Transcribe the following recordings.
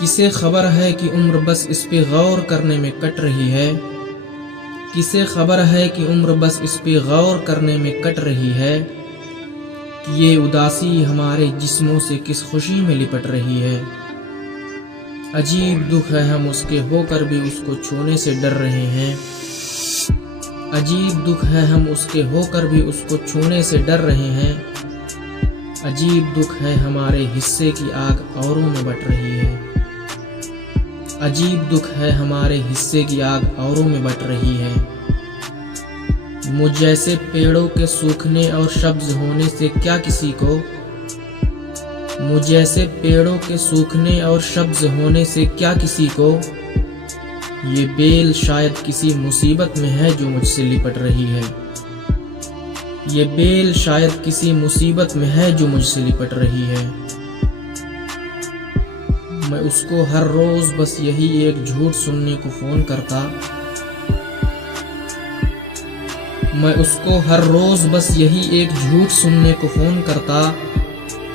किसे खबर है कि उम्र बस इस पे गौर करने में कट रही है। किसे खबर है कि उम्र बस इस पे गौर करने में कट रही है कि ये उदासी हमारे जिस्मों से किस खुशी में लिपट रही है। अजीब दुख है हम उसके होकर भी उसको छूने से डर रहे हैं। अजीब दुख है हम उसके होकर भी उसको छूने से डर रहे हैं। अजीब दुख है हमारे हिस्से की आग औरों में बट रही है। अजीब दुख है हमारे हिस्से की आग औरों में बट रही है। मुझ जैसे पेड़ों के सूखने और सब्ज होने से क्या किसी को, मुझ जैसे पेड़ों के सूखने और सब्ज होने से क्या किसी को, ये बेल शायद किसी मुसीबत में है जो मुझसे लिपट रही है। ये बेल शायद किसी मुसीबत में है जो मुझसे लिपट रही है। मैं उसको हर रोज बस यही एक झूठ सुनने को फोन करता। मैं उसको हर रोज बस यही एक झूठ सुनने को फोन करता।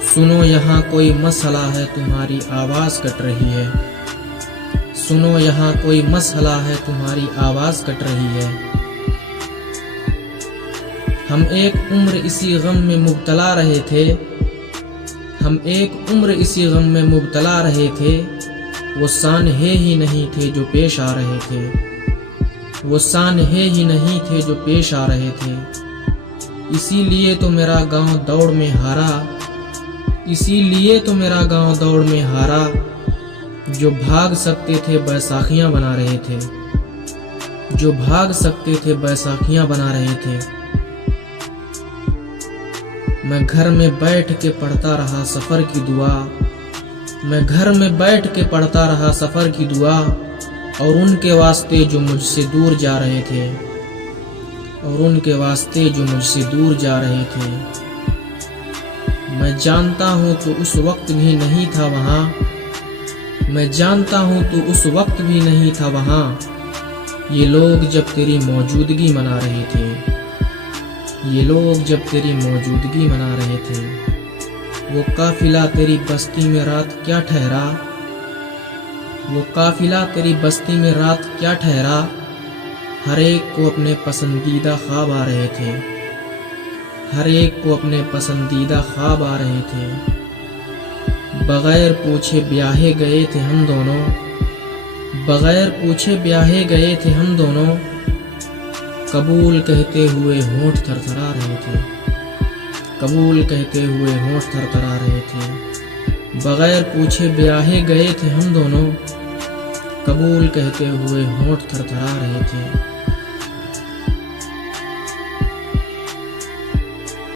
सुनो यहाँ कोई मसला है तुम्हारी आवाज कट रही है। सुनो यहाँ कोई मसला है तुम्हारी आवाज कट रही है। हम एक उम्र इसी गम में मुब्तला रहे थे। हम एक उम्र इसी गम में मुब्तला रहे थे। वो सानहे ही नहीं थे जो पेश आ रहे थे। वो सानहे ही नहीं थे जो पेश आ रहे थे। इसीलिए तो मेरा गांव दौड़ में हारा। इसीलिए तो मेरा गांव दौड़ में हारा। जो भाग सकते थे बैसाखियां बना रहे थे। जो भाग सकते थे बैसाखियां बना रहे थे। मैं घर में बैठ के पढ़ता रहा सफर की दुआ। मैं घर में बैठ के पढ़ता रहा सफर की दुआ। और उनके वास्ते जो मुझसे दूर जा रहे थे। और उनके वास्ते जो मुझसे दूर जा रहे थे। मैं जानता हूँ तो उस वक्त भी नहीं था वहाँ। मैं जानता हूँ तो उस वक्त भी नहीं था वहाँ। ये लोग जब तेरी मौजूदगी मना रहे थे। ये लोग जब तेरी मौजूदगी मना रहे थे। वो काफिला तेरी बस्ती में रात क्या ठहरा। वो काफिला तेरी बस्ती में रात क्या ठहरा। हर एक को अपने पसंदीदा ख्वाब आ रहे थे। हर एक को अपने पसंदीदा ख्वाब आ रहे थे। बगैर पूछे ब्याहे गए थे हम दोनों। बगैर पूछे ब्याहे गए थे हम दोनों। कबूल कहते हुए होंठ थरथरा रहे थे। कबूल कहते हुए होंठ थरथरा रहे थे। बगैर पूछे ब्याहे गए थे हम दोनों। कबूल कहते हुए होंठ थरथरा रहे थे।